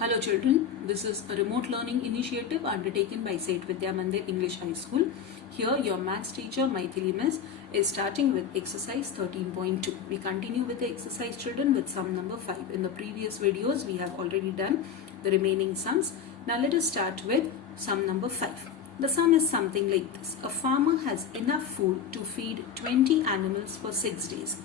Hello children, this is a remote learning initiative undertaken by St. Vidya Mandir English High School. Here your maths teacher Maithili Miss is starting with exercise 13.2. We continue with the exercise children with sum number 5. In the previous videos we have already done the remaining sums. Now let us start with sum number 5. The sum is something like this. A farmer has enough food to feed 20 animals for 6 days.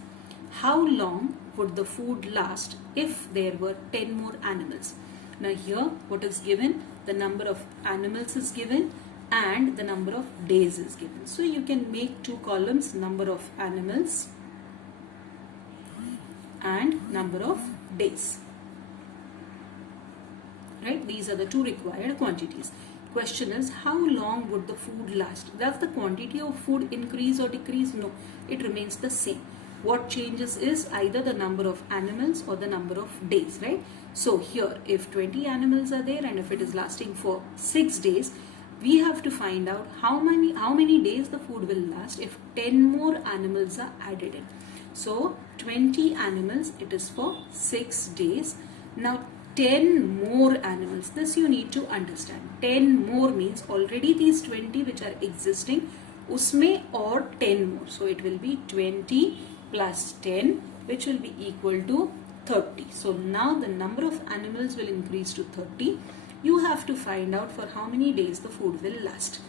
How long would the food last if there were 10 more animals? Now here what is given? The number of animals is given and the number of days is given. So you can make two columns, number of animals and number of days. Right? These are the two required quantities. Question is, how long would the food last? Does the quantity of food increase or decrease? No, it remains the same. What changes is either the number of animals or the number of days, right? So here, if 20 animals are there and if it is lasting for 6 days, we have to find out how many days the food will last if 10 more animals are added in. So 20 animals, it is for 6 days. Now 10 more animals, this you need to understand. 10 more means already these 20 which are existing, usme or 10 more. So it will be 20 plus 10 which will be equal to 30. So now the number of animals will increase to 30. You have to find out for how many days the food will last.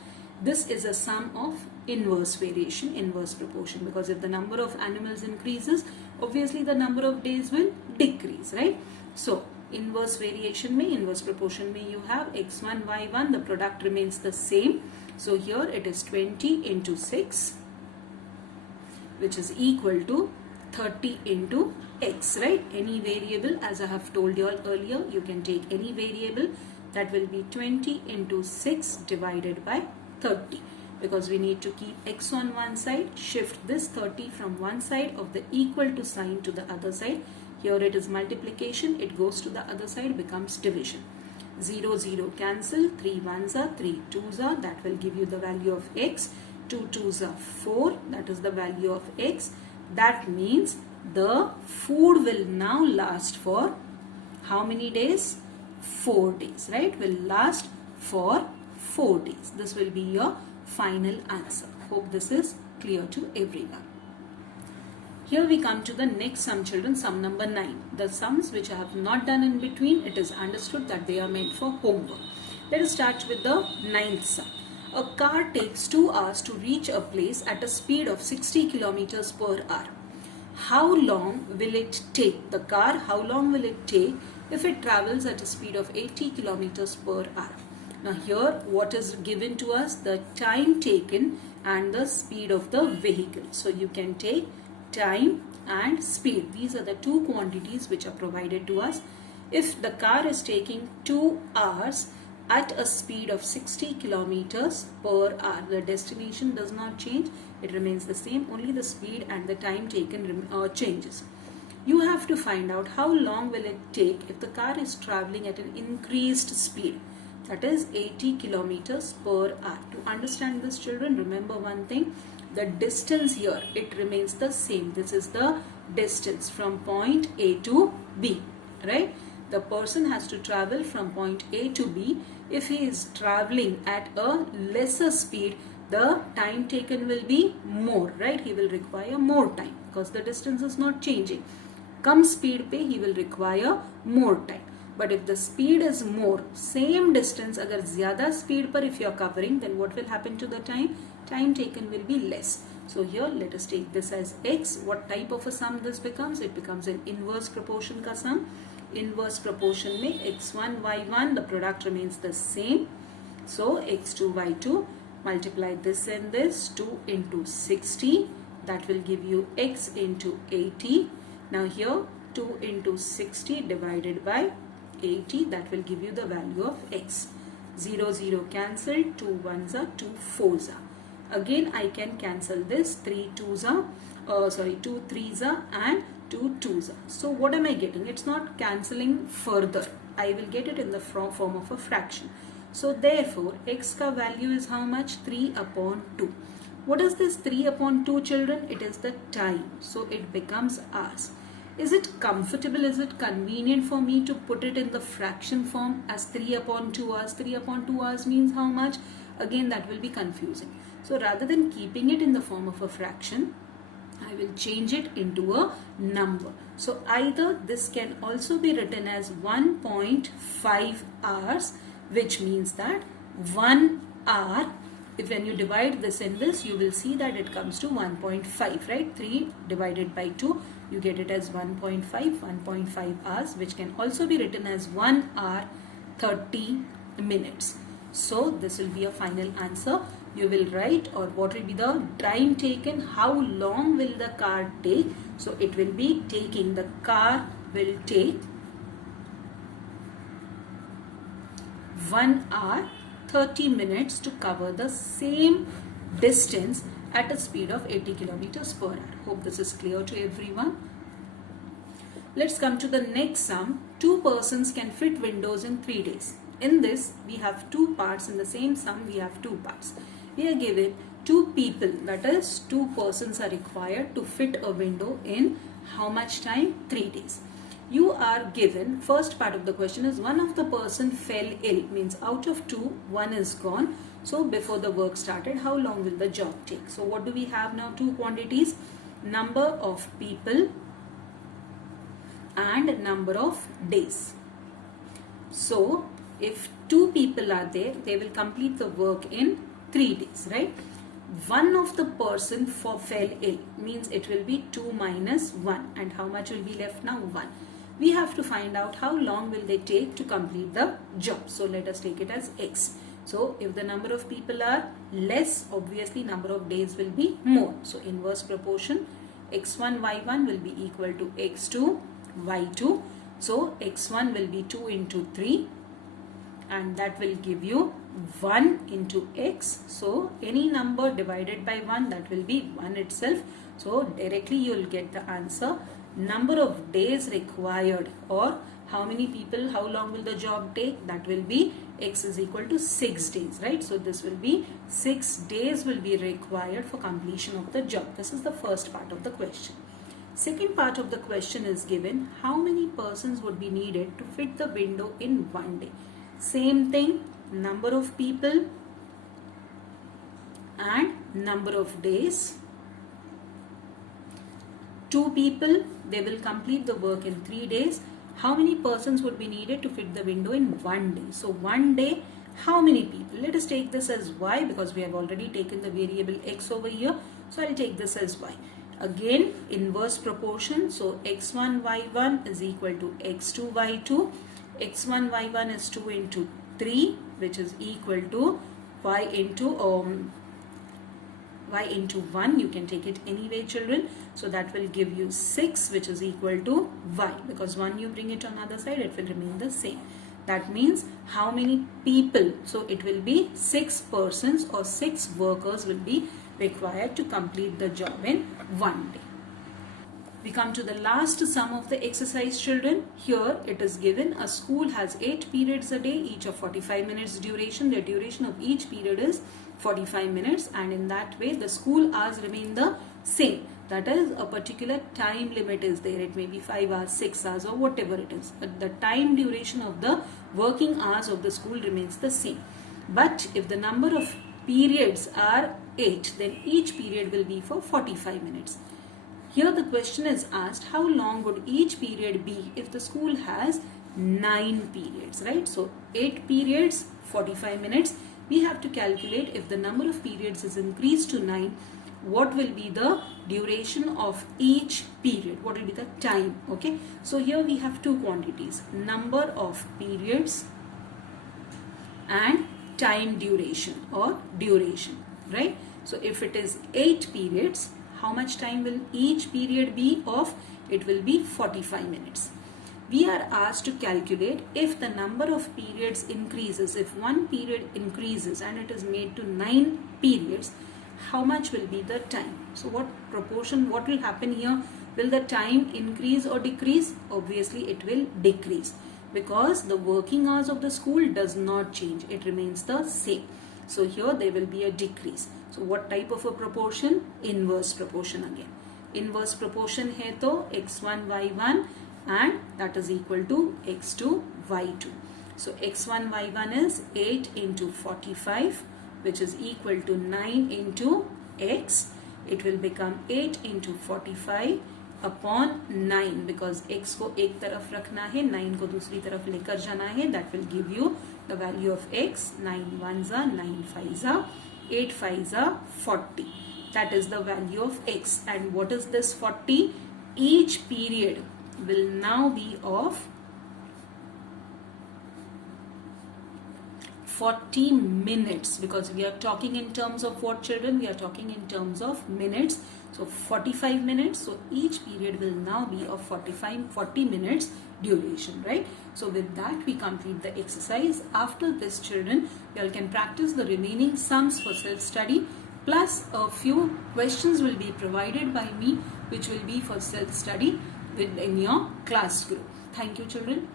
This is a sum of inverse variation, inverse proportion, because if the number of animals increases, obviously the number of days will decrease, right? So inverse variation mein, inverse proportion mein you have x1, y1, the product remains the same. So here it is 20 into 6 which is equal to 30 into x, right? Any variable, as I have told you all earlier, you can take any variable. That will be 20 into 6 divided by 30, because we need to keep x on one side, shift this 30 from one side of the equal to sign to the other side. Here it is multiplication, it goes to the other side, becomes division. 0, 0 cancel, 3 1s are, 3 2s are, that will give you the value of x. 2 2s are 4, that is the value of x. That means the food will now last for how many days? 4 days, right? Will last for 4 days. This will be your final answer. Hope this is clear to everyone. Here we come to the next sum, children, sum number 9. The sums which I have not done in between, it is understood that they are meant for homework. Let us start with the 9th sum. A car takes 2 hours to reach a place at a speed of 60 kilometers per hour. How long will it take? The car, how long will it take if it travels at a speed of 80 kilometers per hour? Now here what is given to us? The time taken and the speed of the vehicle. So you can take time and speed. These are the two quantities which are provided to us. If the car is taking 2 hours at a speed of 60 kilometers per hour, the destination does not change, it remains the same, only the speed and the time taken changes. You have to find out how long will it take if the car is traveling at an increased speed, that is 80 kilometers per hour. To understand this, children, remember one thing, the distance here, it remains the same. This is the distance from point A to B, right? The person has to travel from point A to B. If he is traveling at a lesser speed, the time taken will be more, right? He will require more time because the distance is not changing. Come speed pe he will require more time. But if the speed is more, same distance, agar zyada speed par if you are covering, then what will happen to the time? Time taken will be less. So here let us take this as x. What type of a sum this becomes? It becomes an inverse proportion ka sum. Inverse proportion mein x1, y1, the product remains the same. So x2, y2, multiply this and this, 2 into 60, that will give you x into 80. Now here 2 into 60 divided by 80, that will give you the value of x. 0, 0 cancel, 2 1s are, 2 4s are. Again I can cancel this, 3 2s are, 2 3s are and 2 2s are. So what am I getting? It's not cancelling further. I will get it in the form of a fraction. So therefore x ka value is how much? 3 upon 2. What is this 3 upon 2, children? It is the time. So it becomes hours. Is it comfortable, is it convenient for me to put it in the fraction form as 3 upon 2 hours? 3 upon 2 hours means how much? Again, that will be confusing. So rather than keeping it in the form of a fraction, I will change it into a number. So either this can also be written as 1.5 hours, which means that 1 hour, if when you divide this in this, you will see that it comes to 1.5, right? 3 divided by 2, you get it as 1.5 hours, which can also be written as 1 hour 30 minutes. So this will be a final answer. You will write, or what will be the time taken, how long will the car take? So it will be taking, the car will take 1 hour 30 minutes to cover the same distance at a speed of 80 kilometers per hour. Hope this is clear to everyone. Let's come to the next sum. 2 persons can fit windows in 3 days. In this, we have 2 parts. In the same sum, we have 2 parts. We are given 2 people, that is 2 persons are required to fit a window in how much time? 3 days. You are given, first part of the question is one of the person fell ill, means out of 2, 1 is gone. So before the work started, how long will the job take? So what do we have now? 2 quantities, number of people and number of days. So if 2 people are there, they will complete the work in 3 days, right? One of the person fell ill, means it will be 2 minus 1, and how much will be left now? 1. We have to find out how long will they take to complete the job. So let us take it as x. So if the number of people are less, obviously number of days will be more. So inverse proportion, x1 y1 will be equal to x2 y2. So x1 will be 2 into 3, and that will give you 1 into x. So any number divided by 1, that will be 1 itself. So directly you will get the answer. Number of days required, or how many people, how long will the job take, that will be x is equal to 6 days, right? So this will be 6 days will be required for completion of the job. This is the first part of the question. Second part of the question is given, how many persons would be needed to fit the window in 1 day? Same thing, number of people and number of days. 2 people, they will complete the work in 3 days. How many persons would be needed to fit the window in 1 day? So 1 day, how many people? Let us take this as y, because we have already taken the variable x over here. So I will take this as y. Again, inverse proportion. So x1 y1 is equal to x2 y2. x1 y1 is 2 into 3, which is equal to y into 1. You can take it anyway, children. So that will give you 6, which is equal to y, because 1 you bring it on other side, it will remain the same. That means how many people? So it will be 6 persons or 6 workers will be required to complete the job in 1 day. We come to the last sum of the exercise, children. Here it is given, a school has 8 periods a day, each of 45 minutes duration. The duration of each period is 45 minutes, and in that way the school hours remain the same. That is, a particular time limit is there. It may be 5 hours, 6 hours, or whatever it is. But the time duration of the working hours of the school remains the same. But if the number of periods are 8, then each period will be for 45 minutes. Here the question is asked, how long would each period be if the school has 9 periods, right? So 8 periods, 45 minutes. We have to calculate if the number of periods is increased to 9, what will be the duration of each period? What will be the time? Okay. So here we have 2 quantities, number of periods and time duration or duration, right? So if it is 8 periods, how much time will each period be of? It will be 45 minutes. We are asked to calculate if the number of periods increases, if one period increases and it is made to 9 periods, how much will be the time? So what proportion, what will happen here? Will the time increase or decrease? Obviously it will decrease, because the working hours of the school does not change. It remains the same. So here there will be a decrease. So what type of a proportion? Inverse proportion again. Inverse proportion है तो x1 y1 and that is equal to x2 y2. So x1 y1 is 8 into 45, which is equal to 9 into x. It will become 8 into 45 upon 9 because x को एक तरफ रखना है, 9 को दूसरी तरफ लेकर जाना है. That will give you the value of x. 9 1s are 9 5s are 8 5s are 40. That is the value of x. And what is this 40? Each period will now be of 40 minutes because we are talking in terms of what, children? We are talking in terms of minutes. So 45 minutes. So each period will now be of 40 minutes duration, right? So with that we complete the exercise. After this, children, you all can practice the remaining sums for self-study, plus a few questions will be provided by me which will be for self-study in your class group. Thank you, children.